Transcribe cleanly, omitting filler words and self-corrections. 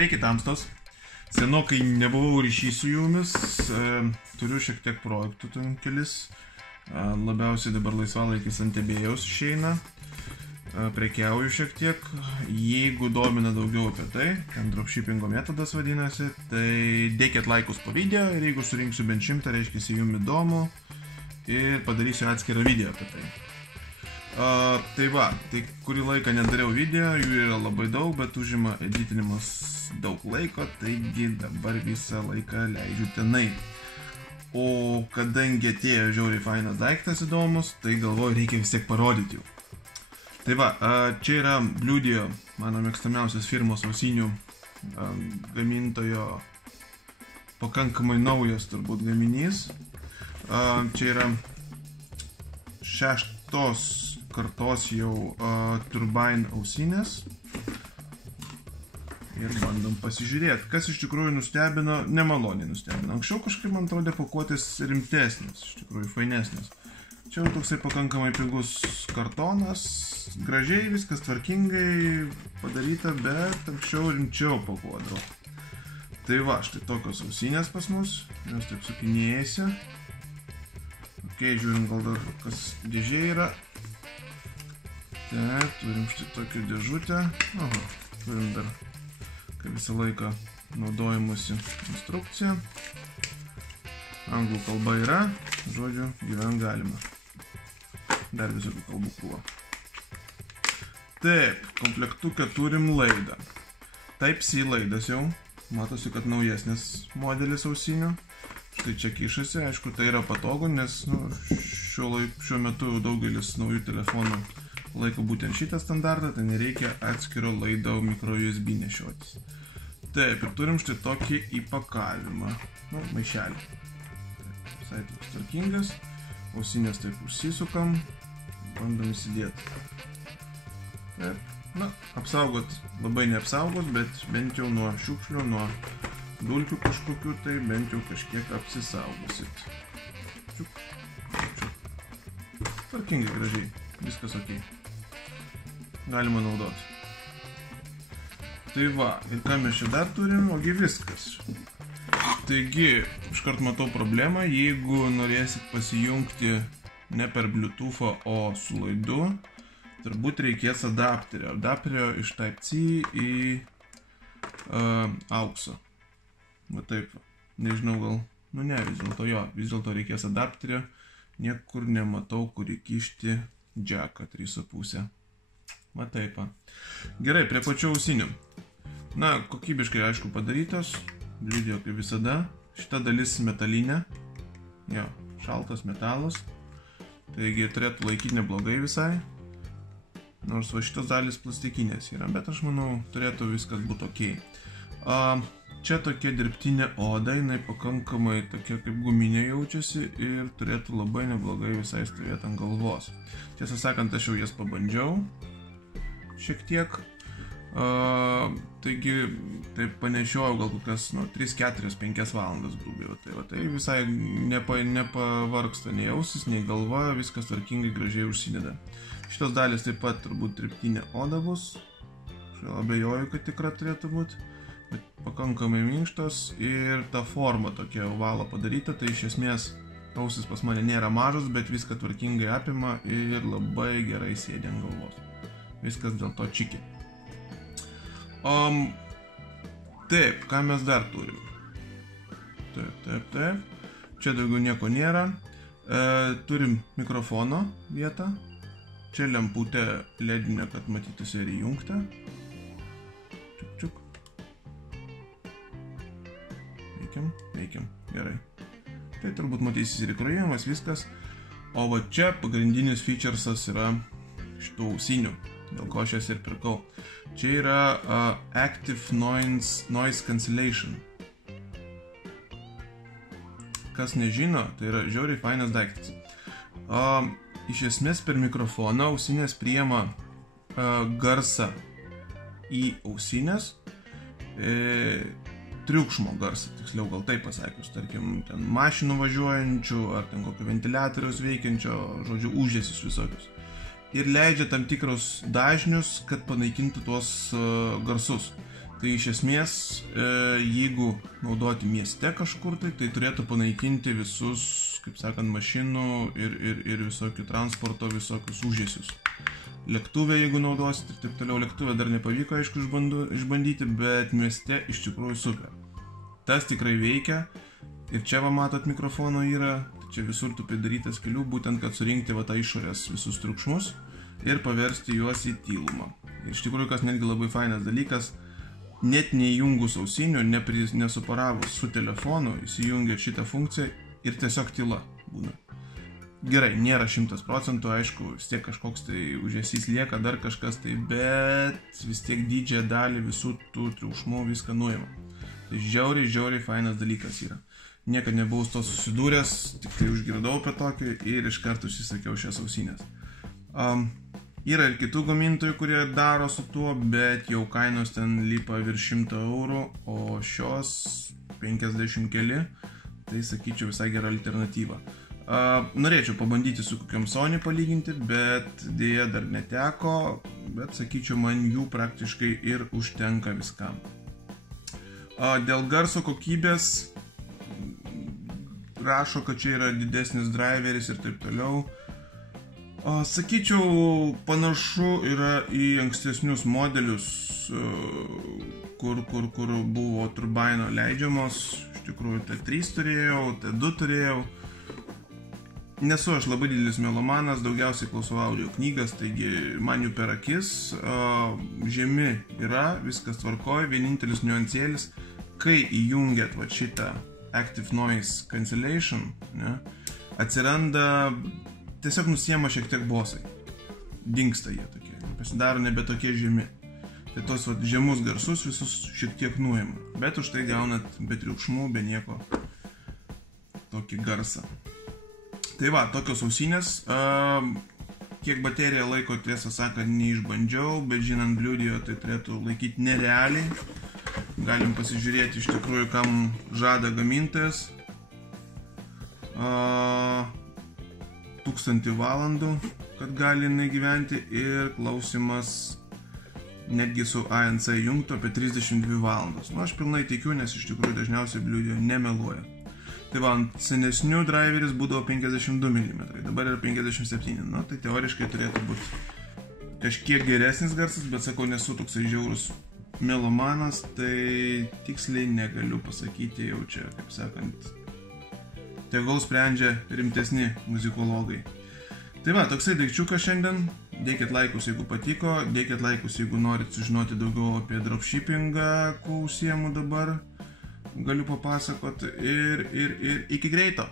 Sveiki, tamstos. Senokai nebuvau ryšys su jumis, turiu šiek tiek projektų, kelis. Labiausiai dabar laisvalaikis ant ebėjaus išeina. Prekiauju šiek tiek. Jeigu domina daugiau apie tai, ten dropshippingo metodas vadinasi, tai dėkit laikus po video ir jeigu surinksiu bent 100, reiškia jums įdomu ir padarysiu atskirą video apie tai. Tai va, tai kurį laiką nedariau video, jų yra labai daug, bet užima editinimas daug laiko, taigi dabar visą laiką leidžiu tenai. O kadangi atėjo žiauriai fainas daiktas įdomus, tai galvoju, reikia vis tiek parodyti jų. Tai va, čia yra Bluedio, mano mėgstamiausias firmos ausinių gamintojo pakankamai naujas turbūt gaminys. Čia yra 6 kartos jau turbine ausinės. Ir bandom pasižiūrėti, kas iš tikrųjų nustebino, nemaloniai nustebino. Anksčiau kažkaip man atrodė pakuotės rimtesnis, iš tikrųjų fainesnis. Čia jau toksai pakankamai pigus kartonas, gražiai, viskas tvarkingai padaryta, bet anksčiau rimčiau pakuodavo. Tai va, štai tokios ausinės pas mus, jos taip sukinėjasi. Ok, žiūrim gal dar kas dėžė yra. Taip, turim štai tokią dėžutę. Aha, turim dar, kaip visą laiką, naudojimusi instrukciją. Anglų kalba yra, žodžiu, gyvent galima. Dar visokių kalbų krūva. Taip, komplektukę turim laidą. Type-C laidas jau. Matosi, kad naujesnis modelis ausinių. Štai čia kišasi, aišku, tai yra patogu, nes šiuo metu daugelis naujų telefonų laiko būtent šitą standartą, tai nereikia atskiro laido micro USB nešiotis. Taip, ir turim štai tokį įpakavimą, maišelį. Visai toks tvarkingas, ausinės taip užsisukam, bandom įsidėti. Taip, apsaugot labai neapsaugot, bet bent jau nuo šiukšlių, nuo dulkių kažkokių, tai bent jau kažkiek apsisaugosit. Čiuk, čiuk. Tvarkingai, gražiai, viskas ok. Galima naudoti. Tai va, ir ką mes čia dar turim, ogi viskas. Taigi, iškart matau problemą, jeigu norėsit pasijungti ne per Bluetooth'ą, o su laidu, turbūt reikės adapterio. Adapterio iš Type-C į AUX. Va taip, nežinau gal, vis dėlto reikės adapterio, niekur nematau, kur įkišti džeką 3,5. Va taip. Gerai, prie pačių ausinių. Kokybiškai aišku padarytos, Bluedio kaip visada. Šita dalis metalinė, jo, šaltas metalas, taigi turėtų laikyti neblogai visai. Nors va šitos dalis plastikinės yra, bet aš manau, turėtų viskas būti ok. Čia tokia dirbtinė oda, jinai pakankamai tokia kaip guminė jaučiasi ir turėtų labai neblogai visai stovėti ant galvos. Tiesą sakant, aš jau jas pabandžiau šiek tiek. Taigi, taip panešiojau gal kokias 3, 4, 5 valandas grubiai. Tai visai nepavargsta nei ausis, nei galva, viskas tvarkingai gražiai užsideda. Šitos dalis taip pat turbūt dirbtinė oda bus. Aš abejoju, kad tikra turėtų būti. Bet pakankamai minkštos ir ta forma tokia ovalo padaryta, tai iš esmės ausis pas mane nėra mažas, bet viską tvarkingai apima ir labai gerai sėdi ant galvos. Viskas dėl to čiki. Taip, ką mes dar turim? Taip. Čia daugiau nieko nėra. Turim mikrofono vietą. Čia lemputė ledinė, kad matytųsi ir įjungta. Čiuk. Veikiam, gerai. Tai turbūt matysis ir įkrojimas, viskas. O va čia pagrindinis featuresas yra šitų ausinių, dėl ko aš jas ir pirkau. Čia yra Active Noise Cancellation. Kas nežino, tai yra žiauriai fainas daiktas. Iš esmės per mikrofoną ausinės priima garsą į ausinės, triukšmo garsą, tiksliau gal taip pasakius, tarkim, ten mašinų važiuojančių, ar ten kokio ventiliatoriaus veikiančio, žodžiu, ūžesius visokius. Ir leidžia tam tikrus dažnius, kad panaikintų tuos garsus. Tai iš esmės, jeigu naudoti mieste kažkur, tai turėtų panaikinti visus, kaip sakant, mašinų ir visokių transporto, visokius užėsius. Lėktuvę, jeigu naudosit ir taip toliau, lėktuvę dar nepavyko, aišku, išbandyti, bet mieste iš tikrųjų super. Tas tikrai veikia. Ir čia va matot mikrofono yra, čia visur tu pridarytas kelių, būtent kad surinkti va tą išorės visus triukšmus ir paversti juos į tylumą. Iš tikrųjų, kas netgi labai fainas dalykas, net neįjungus ausinių, nesuparavus su telefonu, įsijungia šitą funkciją ir tiesiog tyla būna. Gerai, nėra 100%, aišku, vis tiek kažkoks tai užėsys lieka, dar kažkas tai, bet vis tiek didžiąją dalį visų tų triukšmų viską nuima. Tai žiauriai fainas dalykas yra. Niekad nebuvau su to susidūręs, tik tai užgirdau apie tokį ir iš karto užsisakiau šias ausinės. Yra ir kitų gamintojų, kurie daro su tuo, bet jau kainos ten lipa virš 100 €, o šios 50 keli, tai sakyčiau visai gera alternatyva. Norėčiau pabandyti su kokiam Sony palyginti, bet dėja dar neteko, bet sakyčiau, man jų praktiškai ir užtenka viskam. Dėl garso kokybės rašo, kad čia yra didesnis driveris ir taip toliau. Sakyčiau, panašu yra į ankstesnius modelius, kur buvo turbino leidžiamos. Iš tikrųjų, T3 turėjau, T2 turėjau. Nesu aš labai didelis melomanas, daugiausiai klausau audio knygas, taigi man jų per akis. Žemi yra, viskas tvarkoja, vienintelis niuansėlis, kai įjungiat va šitą Active Noise Cancellation, ne, atsiranda, tiesiog nusiema šiek tiek bosai. Dingsta jie tokie, pasidaro nebe tokie žemi. Tai tos va, žemus garsus visus šiek tiek nuima, bet už tai gaunat be triukšmų, be nieko tokį garsą. Tai va, tokios ausinės. Kiek baterija laiko, tiesą sakant, neišbandžiau, bet žinant Bluedio, tai turėtų laikyti nerealiai. Galim pasižiūrėti iš tikrųjų, kam žada gamintojas. 1000 valandų, kad gali jinai gyventi, ir klausimas netgi su ANC jungtu apie 32 valandos. Aš pilnai tikiu, nes iš tikrųjų dažniausiai Bluedio nemeluoja. Tai va, ant senesnių driveris būdavo 52 mm, dabar yra 57, tai teoriškai turėtų būti kažkiek geresnis garsas, bet sakau, nesu toksai žiaurus melomanas, tai tiksliai negaliu pasakyti, jau čia, kaip sakant, tegul sprendžia rimtesni muzikologai. Tai va, toksai daikčiukas šiandien. Dėkit laikus, jeigu patiko, dėkit laikus, jeigu norit sužinoti daugiau apie dropshippingą, kuo užsiemu dabar. Galiu papasakoti ir iki greito.